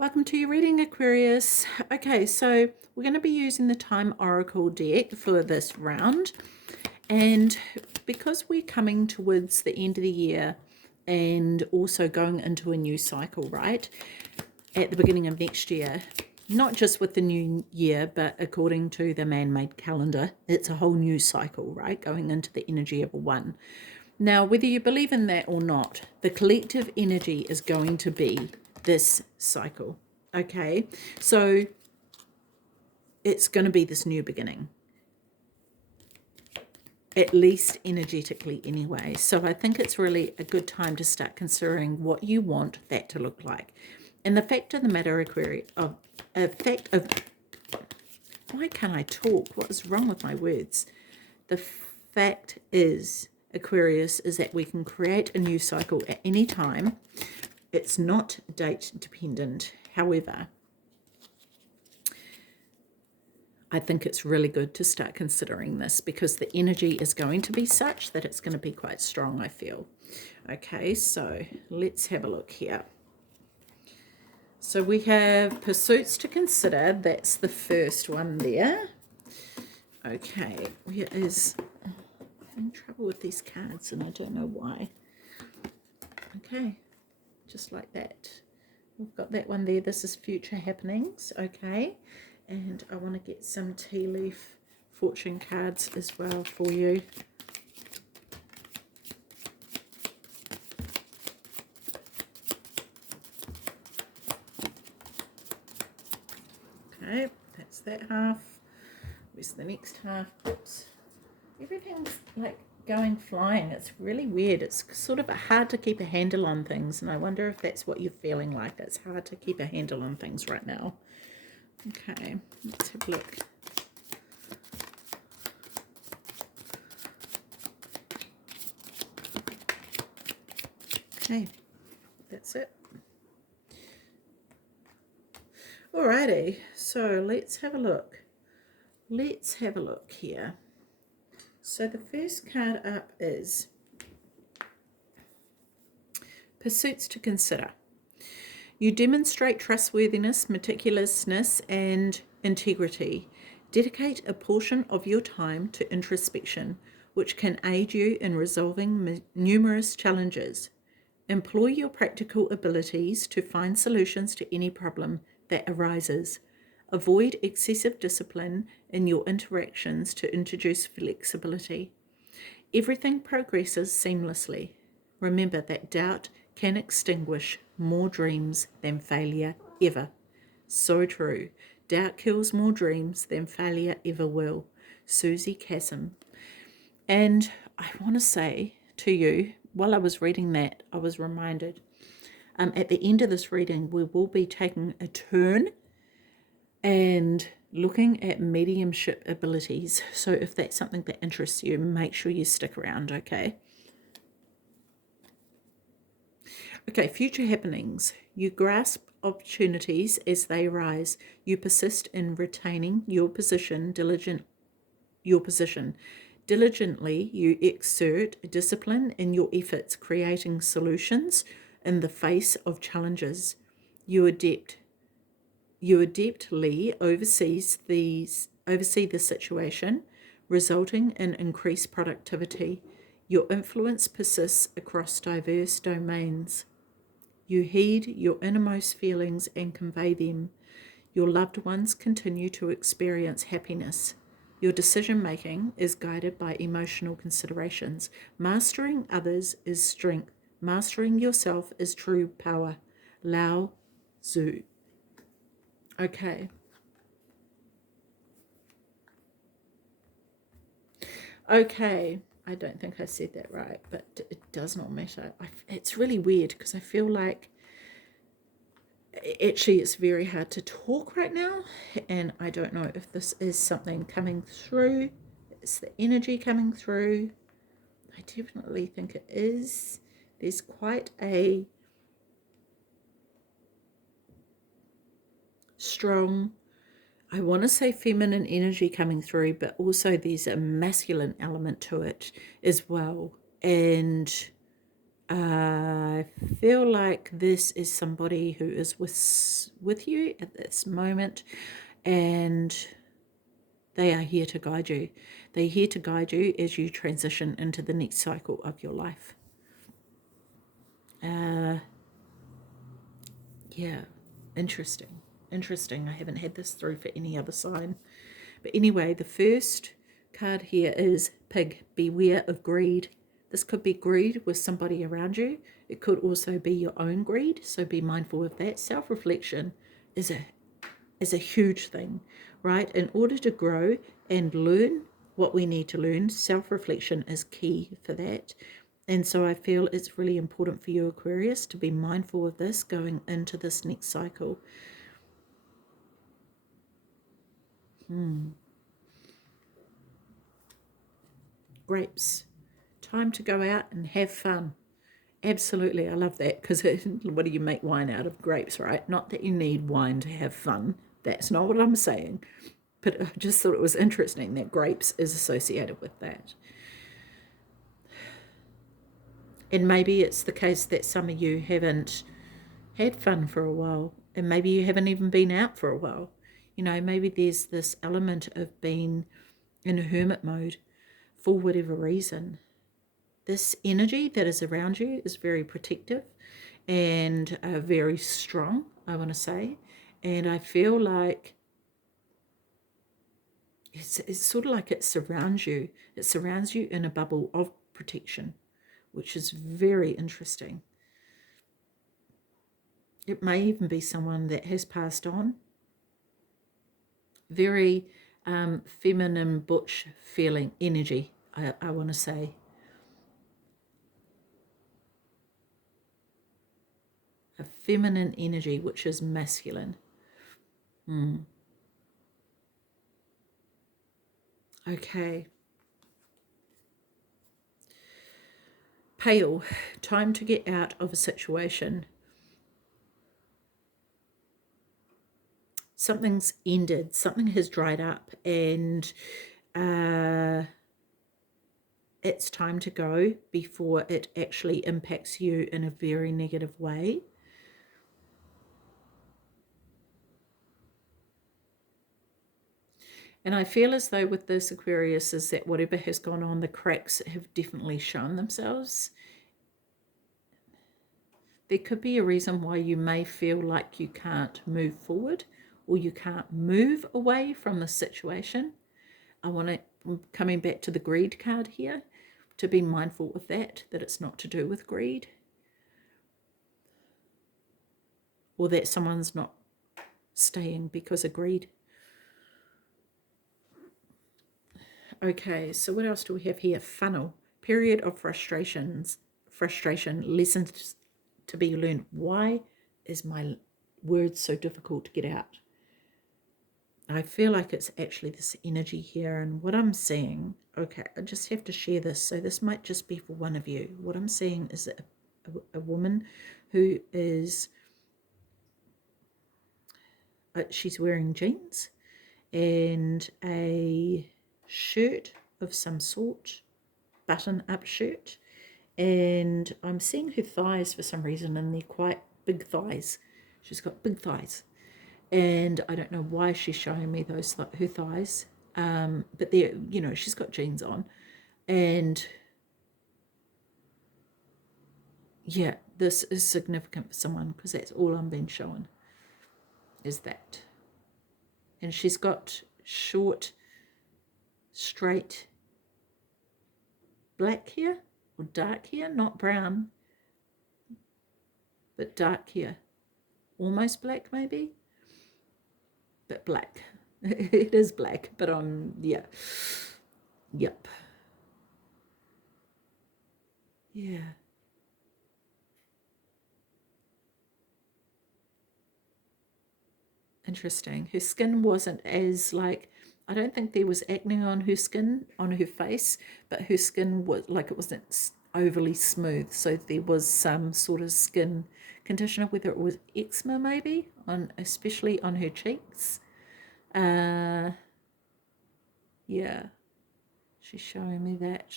Welcome to your reading, Aquarius. Okay, so we're going to be using the Time Oracle deck for this round. And because we're coming towards the end of the year and also going into a new cycle, right, at the beginning of next year, not just with the new year, but according to the man-made calendar, it's a whole new cycle, right, going into the energy of a one. Now, whether you believe in that or not, the collective energy is going to be this cycle, okay? So it's going to be this new beginning, at least energetically anyway. So I think it's really a good time to start considering what you want that to look like. And the fact of the matter, Aquarius, why can't I talk? What is wrong with my words? The fact is, Aquarius, is that we can create a new cycle at any time. It's not date dependent. However, I think it's really good to start considering this because the energy is going to be such that it's going to be quite strong, I feel. Okay, so let's have a look here. So we have pursuits to consider. That's the first one there. Okay, where is... I'm having trouble with these cards and I don't know why. Okay, just like that. We've got that one there. This is future happenings. Okay, and I want to get some tea leaf fortune cards as well for you. Okay, that's that half. Where's the next half? Oops. Everything's like going flying. It's really weird. It's sort of hard to keep a handle on things, and I wonder if that's what you're feeling like. It's hard to keep a handle on things right now. Okay, let's have a look. Okay, that's it. Alrighty, so let's have a look. Let's have a look here. So the first card up is pursuits to consider. You demonstrate trustworthiness, meticulousness, and integrity. Dedicate a portion of your time to introspection, which can aid you in resolving numerous challenges. Employ your practical abilities to find solutions to any problem that arises. Avoid excessive discipline in your interactions to introduce flexibility. Everything progresses seamlessly. Remember that doubt can extinguish more dreams than failure ever. So true. Doubt kills more dreams than failure ever will. Susie Chasm. And I want to say to you, while I was reading that, I was reminded, at the end of this reading, we will be taking a turn and looking at mediumship abilities. So if that's something that interests you, make sure you stick around, okay? Okay, future happenings. You grasp opportunities as they arise. You persist in retaining your position. Diligently, you exert discipline in your efforts, creating solutions in the face of challenges. You adeptly oversee the situation, resulting in increased productivity. Your influence persists across diverse domains. You heed your innermost feelings and convey them. Your loved ones continue to experience happiness. Your decision-making is guided by emotional considerations. Mastering others is strength. Mastering yourself is true power. Lao Tzu. Okay. Okay. I don't think I said that right, but it does not matter. It's really weird because I feel like actually it's very hard to talk right now, and I don't know if this is something coming through. It's the energy coming through. I definitely think it is. There's quite a strong, I want to say feminine energy coming through, but also there's a masculine element to it as well. And I feel like this is somebody who is with you at this moment, and they are here to guide you. They're here to guide you as you transition into the next cycle of your life. Yeah, interesting. Interesting. I haven't had this through for any other sign. But anyway, the first card here is Pig. Beware of greed. This could be greed with somebody around you. It could also be your own greed, so be mindful of that. Self-reflection is a huge thing, right? In order to grow and learn what we need to learn, self-reflection is key for that. And so I feel it's really important for you, Aquarius, to be mindful of this going into this next cycle. Grapes. Time to go out and have fun. Absolutely, I love that, because what do you make wine out of? Grapes, right? Not that you need wine to have fun. That's not what I'm saying. But I just thought it was interesting that grapes is associated with that. And maybe it's the case that some of you haven't had fun for a while, and maybe you haven't even been out for a while. You know, maybe there's this element of being in a hermit mode for whatever reason. This energy that is around you is very protective and very strong, I want to say. And I feel like it's sort of like it surrounds you. It surrounds you in a bubble of protection, which is very interesting. It may even be someone that has passed on. Very feminine, butch feeling energy, I want to say. A feminine energy, which is masculine. Okay. Pale. Time to get out of a situation. Something's ended. Something has dried up, and it's time to go before it actually impacts you in a very negative way. And I feel as though with this, Aquarius, is that whatever has gone on, the cracks have definitely shown themselves. There could be a reason why you may feel like you can't move forward, or you can't move away from the situation. I want to, coming back to the greed card here, to be mindful of that it's not to do with greed, or that someone's not staying because of greed. Okay, so what else do we have here? Funnel. Period of frustration, lessons to be learned. Why is my word so difficult to get out? I feel like it's actually this energy here, and what I'm seeing, okay, I just have to share this, so this might just be for one of you. What I'm seeing is a woman who is, she's wearing jeans and a shirt of some sort, button-up shirt, and I'm seeing her thighs for some reason, and they're quite big thighs. She's got big thighs, and I don't know why she's showing me those her thighs, but they're, you know, she's got jeans on, and yeah, this is significant for someone, because that's all I'm being shown is that. And she's got short, straight black hair or dark hair, not brown, but dark hair, almost black maybe, but black. It is black, but yeah, yep, yeah. Interesting. Her skin wasn't as like, I don't think there was acne on her skin, on her face, but her skin was like, it wasn't overly smooth. So there was some sort of skin conditioner, whether it was eczema maybe, on especially on her cheeks. Yeah, she's showing me that.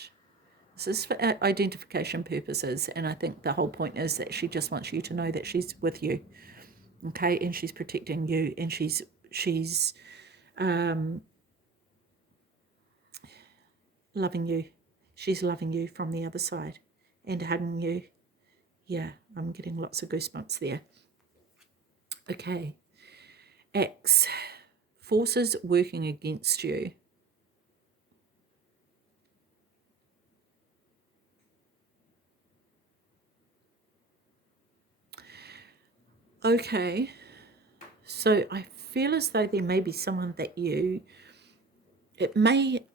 This is for identification purposes, and I think the whole point is that she just wants you to know that she's with you, okay, and she's protecting you, and she's loving you. She's loving you from the other side and hugging you. Yeah, I'm getting lots of goosebumps there. Okay. X. Forces working against you. Okay. So I feel as though there may be someone that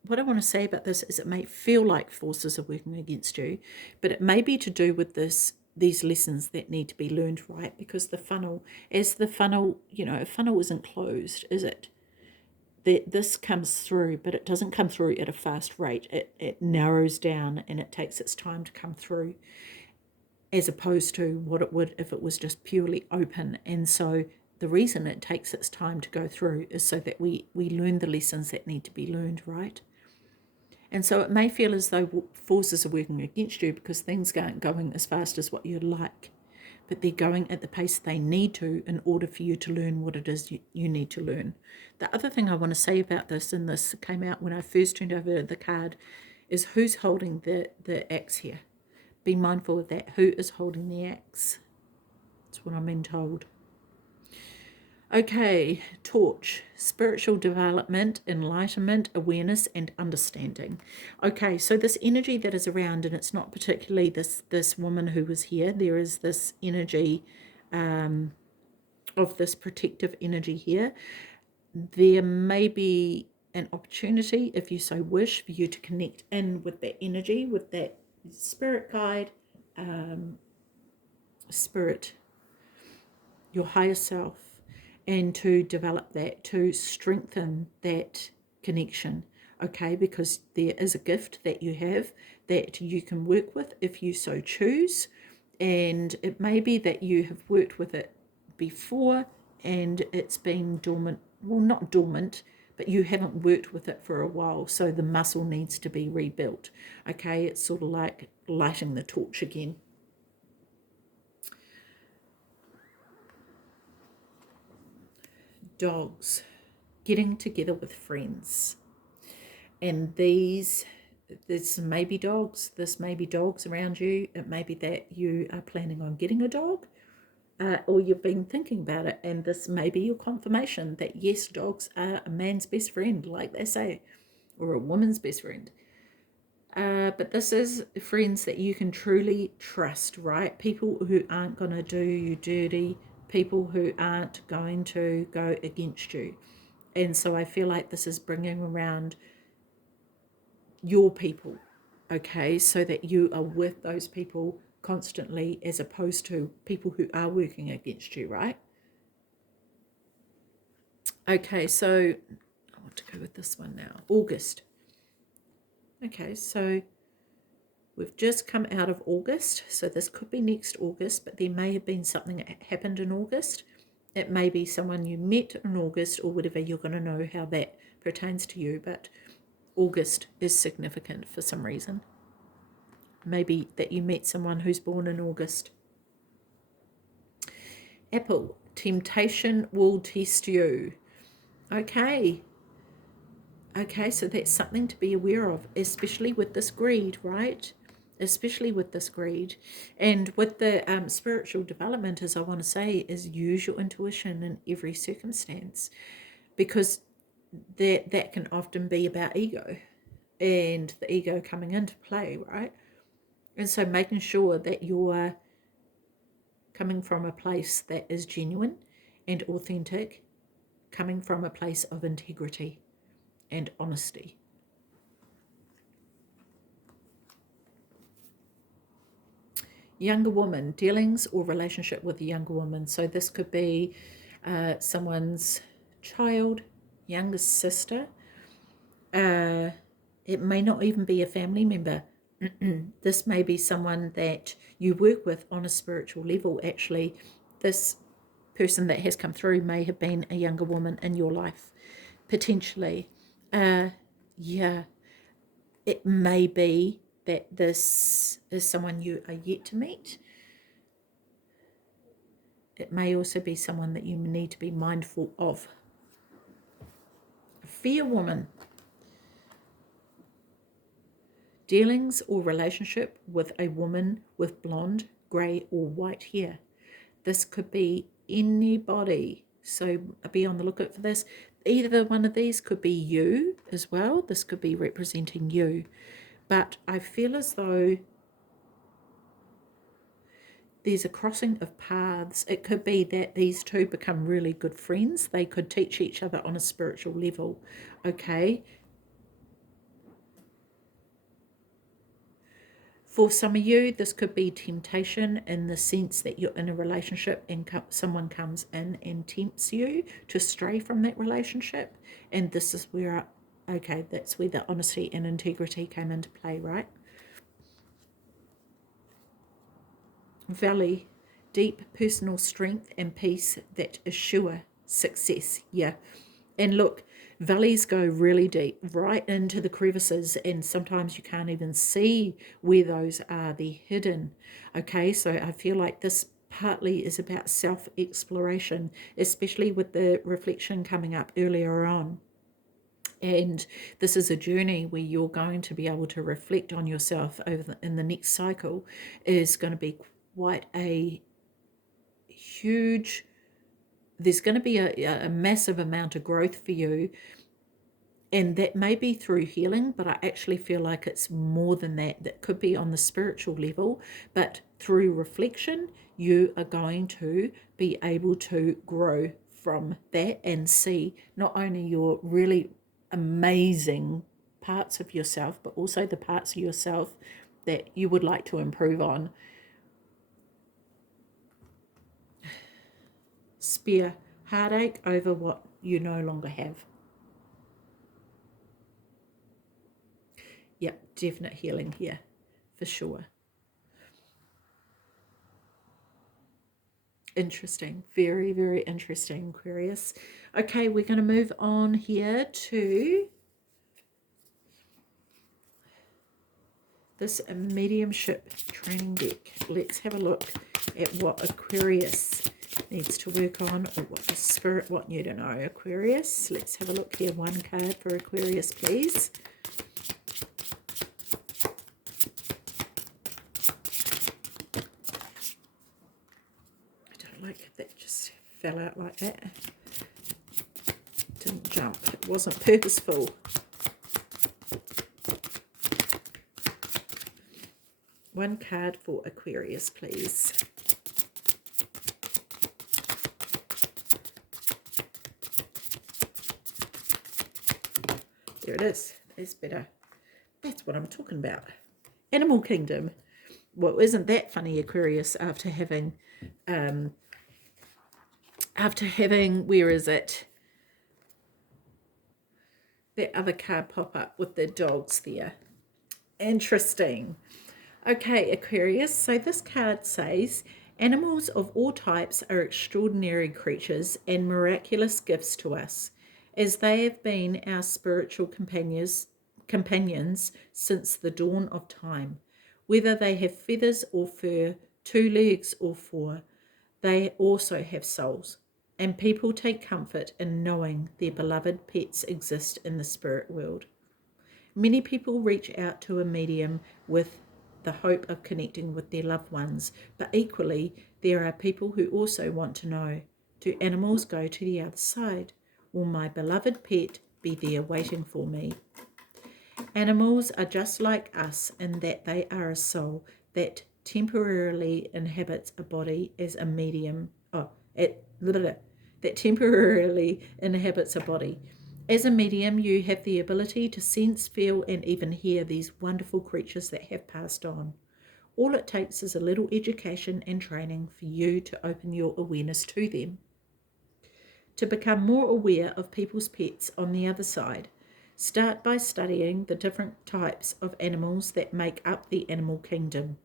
what I want to say about this is it may feel like forces are working against you, but it may be to do with these lessons that need to be learned, right? Because the funnel, a funnel isn't closed, is it? This comes through, but it doesn't come through at a fast rate. It narrows down and it takes its time to come through, as opposed to what it would if it was just purely open. And so the reason it takes its time to go through is so that we learn the lessons that need to be learned, right? And so it may feel as though forces are working against you because things aren't going as fast as what you'd like, but they're going at the pace they need to in order for you to learn what it is you need to learn. The other thing I want to say about this, and this came out when I first turned over the card, is who's holding the axe here. Be mindful of that. Who is holding the axe? That's what I'm being told. Okay, torch, spiritual development, enlightenment, awareness, and understanding. Okay, so this energy that is around, and it's not particularly this woman who was here. There is this energy of this protective energy here. There may be an opportunity, if you so wish, for you to connect in with that energy, with that spirit guide, spirit, your higher self, and to develop that, to strengthen that connection, okay? Because there is a gift that you have that you can work with if you so choose, and it may be that you have worked with it before and it's been dormant, well, not dormant, but you haven't worked with it for a while, so the muscle needs to be rebuilt, okay? It's sort of like lighting the torch again. Dogs, getting together with friends. And this may be dogs. This may be dogs around you. It may be that you are planning on getting a dog, or you've been thinking about it, and this may be your confirmation that yes, dogs are a man's best friend, like they say, or a woman's best friend. But this is friends that you can truly trust, right? People who aren't going to do you dirty, people who aren't going to go against you. And so I feel like this is bringing around your people, okay, so that you are with those people constantly as opposed to people who are working against you, right? Okay, so I want to go with this one now. August. Okay, so we've just come out of August, so this could be next August, but there may have been something that happened in August. It may be someone you met in August or whatever. You're going to know how that pertains to you, but August is significant for some reason. Maybe that you met someone who's born in August. Apple, temptation will test you. Okay, so that's something to be aware of, especially with this greed, right? Especially with this greed. And with the spiritual development, as I want to say, is use your intuition in every circumstance, because that can often be about ego and the ego coming into play, right? And so making sure that you're coming from a place that is genuine and authentic, coming from a place of integrity and honesty. Younger woman, dealings or relationship with a younger woman. So this could be someone's child, younger sister. It may not even be a family member. This may be someone that you work with on a spiritual level. Actually, this person that has come through may have been a younger woman in your life, potentially. Yeah, it may be that this is someone you are yet to meet. It may also be someone that you need to be mindful of. Fear woman. Dealings or relationship with a woman with blonde, grey or white hair. This could be anybody, so be on the lookout for this. Either one of these could be you as well. This could be representing you. But I feel as though there's a crossing of paths. It could be that these two become really good friends. They could teach each other on a spiritual level, okay? For some of you, this could be temptation in the sense that you're in a relationship and someone comes in and tempts you to stray from that relationship. And this is where, okay, that's where the honesty and integrity came into play, right? Valley, deep personal strength and peace that assure success. Yeah. And look, valleys go really deep, right into the crevices, and sometimes you can't even see where those are. They're hidden. Okay, so I feel like this partly is about self-exploration, especially with the reflection coming up earlier on. And this is a journey where you're going to be able to reflect on yourself in the next cycle. Is going to be quite a huge, there's going to be a massive amount of growth for you, and that may be through healing, but I actually feel like it's more than that. That could be on the spiritual level, but through reflection you are going to be able to grow from that and see not only your really amazing parts of yourself, but also the parts of yourself that you would like to improve on. Spare heartache over what you no longer have. Yep, definite healing here, for sure. Interesting. Very, very interesting, Aquarius. Okay, we're going to move on here to this mediumship training deck. Let's have a look at what Aquarius needs to work on, or what the spirit want you to know, Aquarius. Let's have a look here. One card for Aquarius, please. That just fell out like that. Didn't jump. It wasn't purposeful. One card for Aquarius, please. There it is. That's better. That's what I'm talking about. Animal Kingdom. Well, isn't that funny, Aquarius, after having where is it? That other card pop up with the dogs there. Interesting. Okay, Aquarius, so this card says, animals of all types are extraordinary creatures and miraculous gifts to us, as they have been our spiritual companions since the dawn of time. Whether they have feathers or fur, 2 legs or 4, they also have souls, and people take comfort in knowing their beloved pets exist in the spirit world. Many people reach out to a medium with the hope of connecting with their loved ones, but equally there are people who also want to know, do animals go to the other side? Will my beloved pet be there waiting for me? Animals are just like us in that they are a soul that temporarily inhabits a body as a medium. That temporarily inhabits a body. As a medium, you have the ability to sense, feel, and even hear these wonderful creatures that have passed on. All it takes is a little education and training for you to open your awareness to them. To become more aware of people's pets on the other side, start by studying the different types of animals that make up the animal kingdom.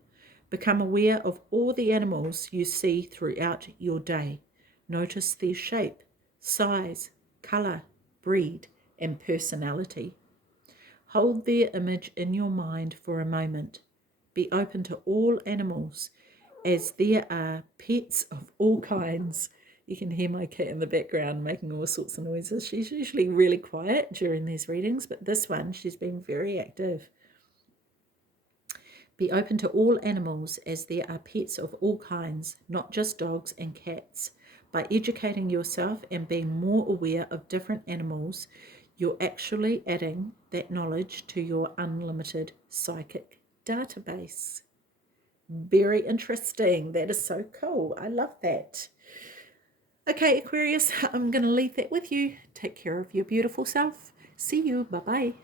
Become aware of all the animals you see throughout your day. Notice their shape, size, colour, breed, and personality. Hold their image in your mind for a moment. Be open to all animals, as there are pets of all kinds. You can hear my cat in the background making all sorts of noises. She's usually really quiet during these readings, but this one, she's been very active. Be open to all animals, as there are pets of all kinds, not just dogs and cats. By educating yourself and being more aware of different animals, you're actually adding that knowledge to your unlimited psychic database. Very interesting. That is so cool. I love that. Okay, Aquarius, I'm going to leave that with you. Take care of your beautiful self. See you. Bye-bye.